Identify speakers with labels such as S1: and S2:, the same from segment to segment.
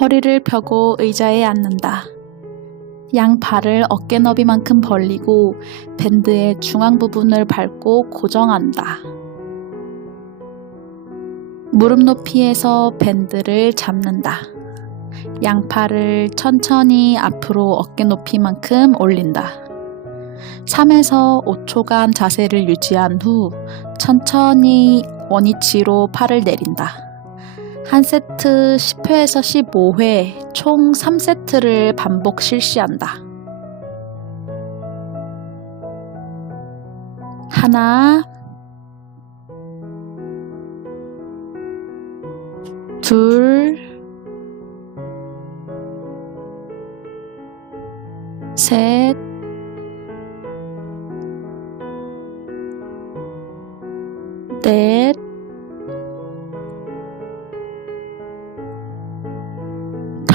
S1: 허리를 펴고 의자에 앉는다. 양 발을 어깨 너비만큼 벌리고 밴드의 중앙 부분을 밟고 고정한다. 무릎 높이에서 밴드를 잡는다. 양팔을 천천히 앞으로 어깨 높이만큼 올린다. 3에서 5초간 자세를 유지한 후 천천히 원위치로 팔을 내린다. 한 세트 10회에서 15회 총 3세트를 반복 실시한다. 하나, 둘, 셋,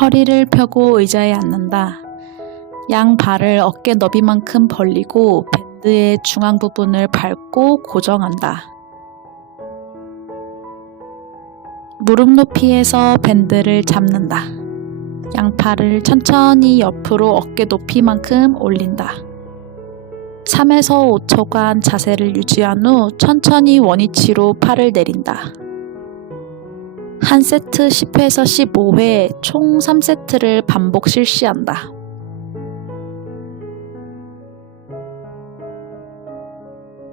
S1: 허리를 펴고 의자에 앉는다. 양 발을 어깨 너비만큼 벌리고 밴드의 중앙 부분을 밟고 고정한다. 무릎 높이에서 밴드를 잡는다. 양팔을 천천히 옆으로 어깨 높이만큼 올린다. 3에서 5초간 자세를 유지한 후 천천히 원위치로 팔을 내린다. 한 세트 10회에서 15회 총 3세트를 반복 실시한다.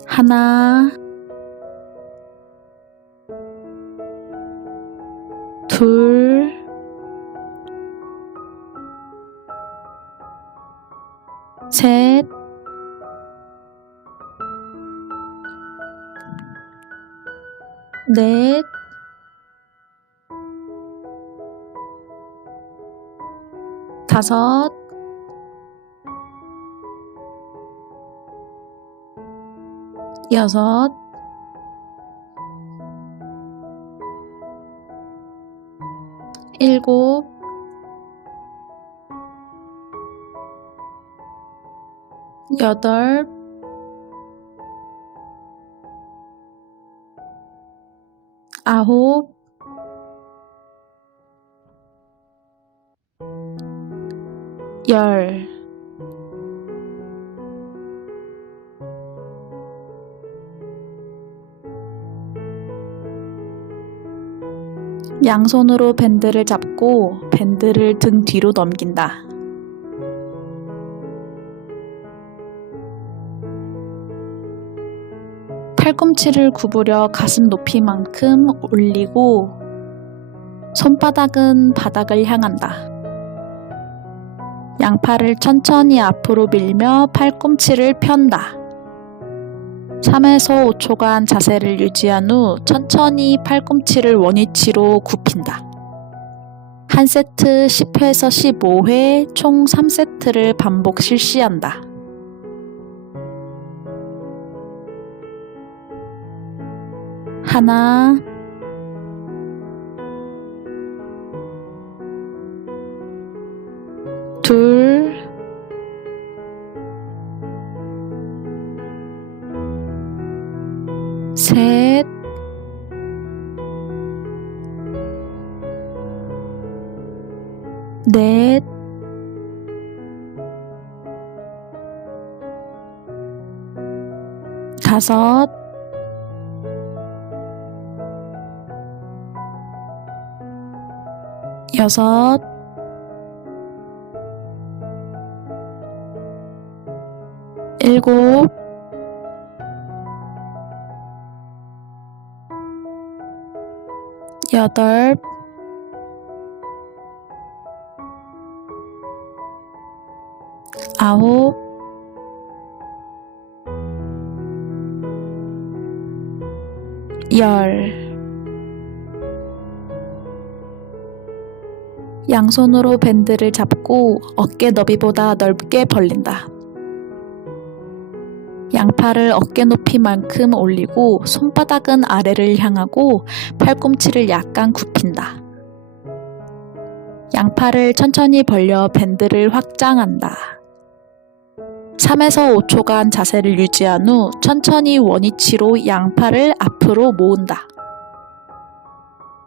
S1: 하나, 둘, 셋, 넷, 다섯, 여섯, 일곱, 여덟, 열. 양손으로 밴드를 잡고 밴드를 등 뒤로 넘긴다. 팔꿈치를 구부려 가슴 높이만큼 올리고 손바닥은 바닥을 향한다. 양팔을 천천히 앞으로 밀며 팔꿈치를 편다. 3에서 5초간 자세를 유지한 후 천천히 팔꿈치를 원위치로 굽힌다. 한 세트 10회에서 15회 총 3세트를 반복 실시한다. 하나, 둘, 셋, 넷, 다섯, 여섯, 일곱, 여덟, 아홉, 열. 양손으로 밴드를 잡고 어깨 너비보다 넓게 벌린다. 양팔을 어깨 높이만큼 올리고 손바닥은 아래를 향하고 팔꿈치를 약간 굽힌다. 양팔을 천천히 벌려 밴드를 확장한다. 3에서 5초간 자세를 유지한 후 천천히 원위치로 양팔을 앞으로 모은다.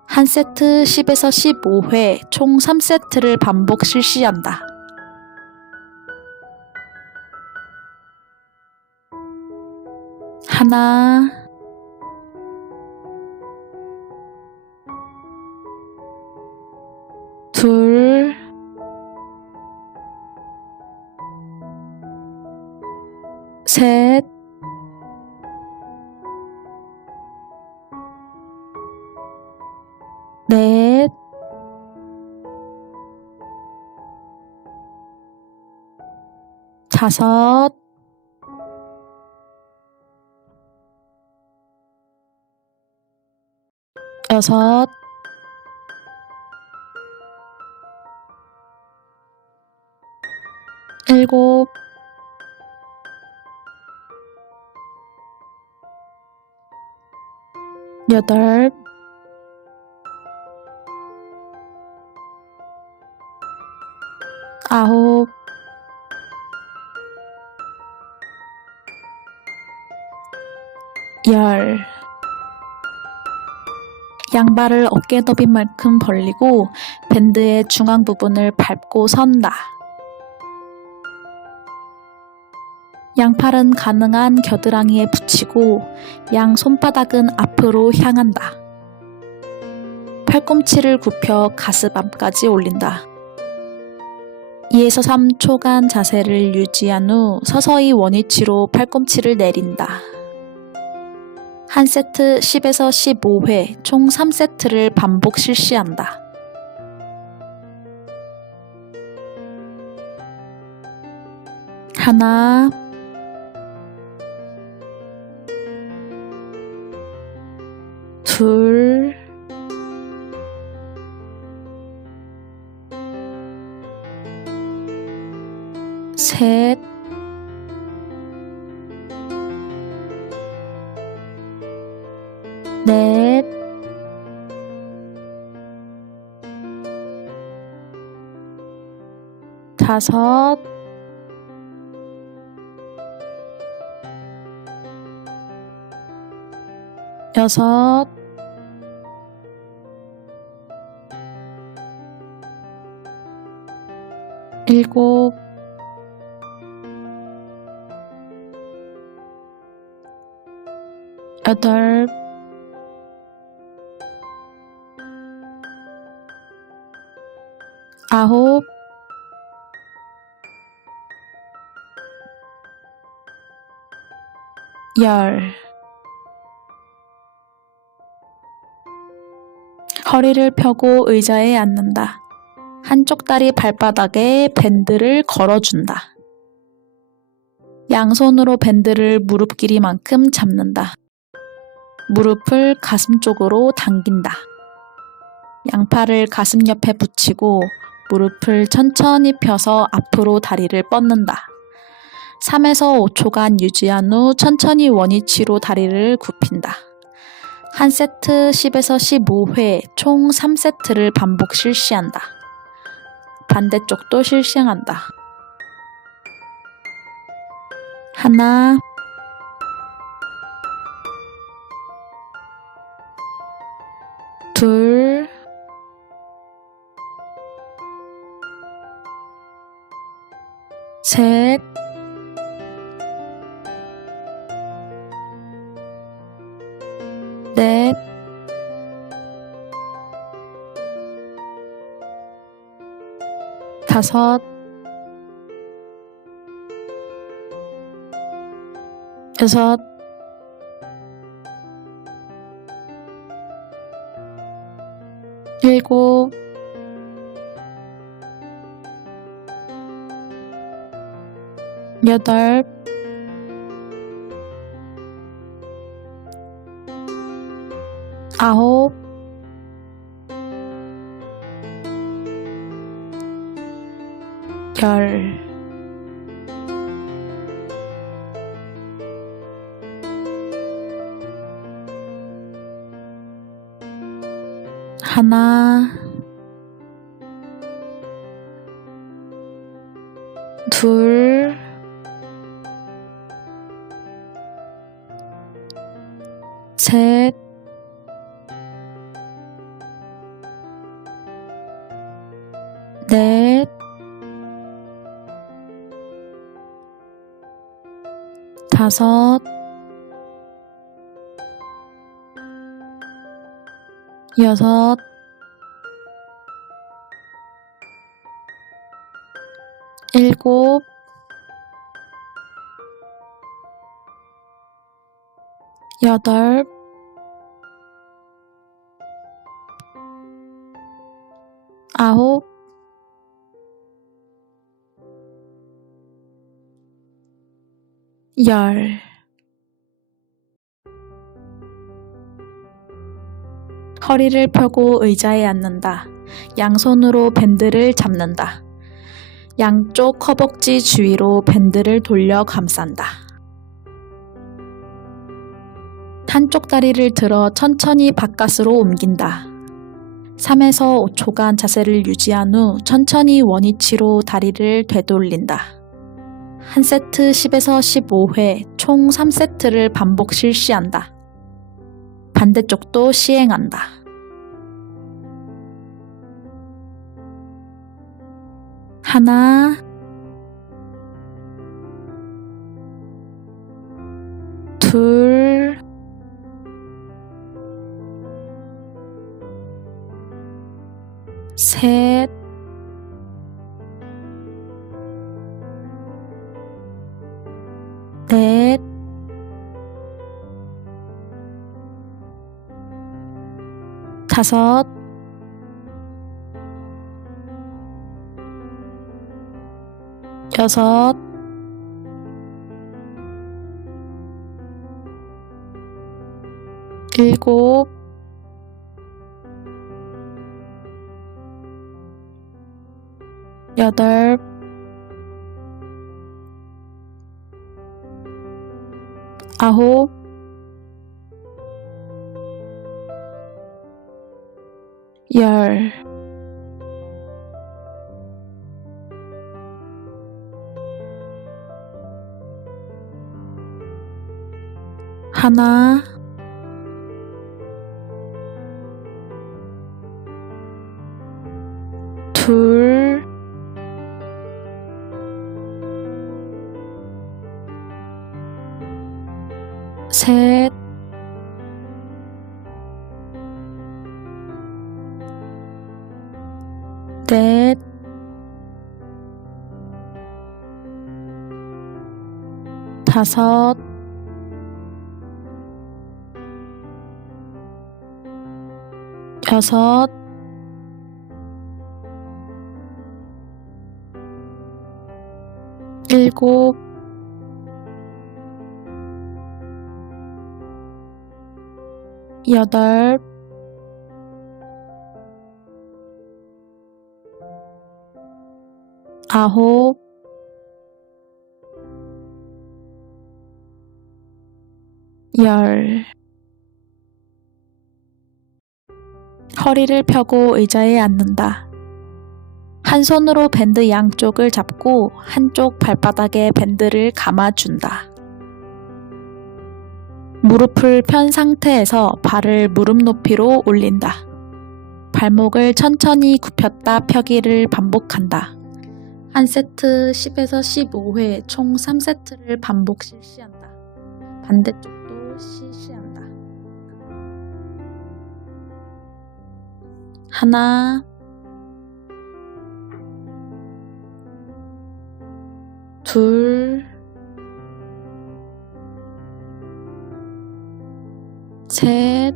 S1: 한 세트 10에서 15회 총 3세트를 반복 실시한다. 하나, 둘, 셋, 넷, 다섯, 여섯, 일곱, 여덟, 아홉, 열. 양발을 어깨 너비만큼 벌리고 밴드의 중앙 부분을 밟고 선다. 양팔은 가능한 겨드랑이에 붙이고 양 손바닥은 앞으로 향한다. 팔꿈치를 굽혀 가슴 앞까지 올린다. 2에서 3초간 자세를 유지한 후 서서히 원위치로 팔꿈치를 내린다. 한 세트 10에서 15회 총 3세트를 반복 실시한다. 하나, 둘, 셋, 넷, 다섯, 여섯, 일곱, 여덟, 아홉, 열. 허리를 펴고 의자에 앉는다. 한쪽 다리 발바닥에 밴드를 걸어준다. 양손으로 밴드를 무릎 길이만큼 잡는다. 무릎을 가슴 쪽으로 당긴다. 양팔을 가슴 옆에 붙이고 무릎을 천천히 펴서 앞으로 다리를 뻗는다. 3에서 5초간 유지한 후 천천히 원위치로 다리를 굽힌다. 한 세트 10에서 15회 총 3세트를 반복 실시한다. 반대쪽도 실시한다. 하나, 둘, 다섯, 여섯, 일곱, 여덟, 열. 하나, 둘, 다섯, 여섯, 일곱, 여덟, 열. 허리를 펴고 의자에 앉는다. 양손으로 밴드를 잡는다. 양쪽 허벅지 주위로 밴드를 돌려 감싼다. 한쪽 다리를 들어 천천히 바깥으로 옮긴다. 3에서 5초간 자세를 유지한 후 천천히 원위치로 다리를 되돌린다. 한 세트 10에서 15회 총 3세트를 반복 실시한다. 반대쪽도 시행한다. 하나, 다섯, 여섯, 일곱, 여덟, 아홉, 열. 하나, 둘, 넷, 다섯, 여섯, 일곱, 여덟, 아홉, 열. 허리를 펴고 의자에 앉는다. 한 손으로 밴드 양쪽을 잡고 한쪽 발바닥에 밴드를 감아준다. 무릎을 편 상태에서 발을 무릎 높이로 올린다. 발목을 천천히 굽혔다 펴기를 반복한다. 한 세트 10에서 15회 총 3세트를 반복 실시한다. 반대쪽도 실시한다. 하나, 둘, 셋,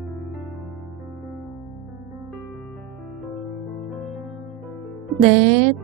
S1: 넷,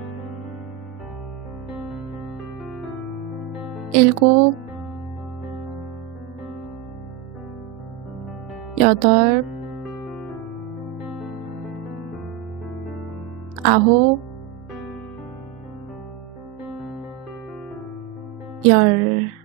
S1: 일곱, 여덟, 아홉, 열.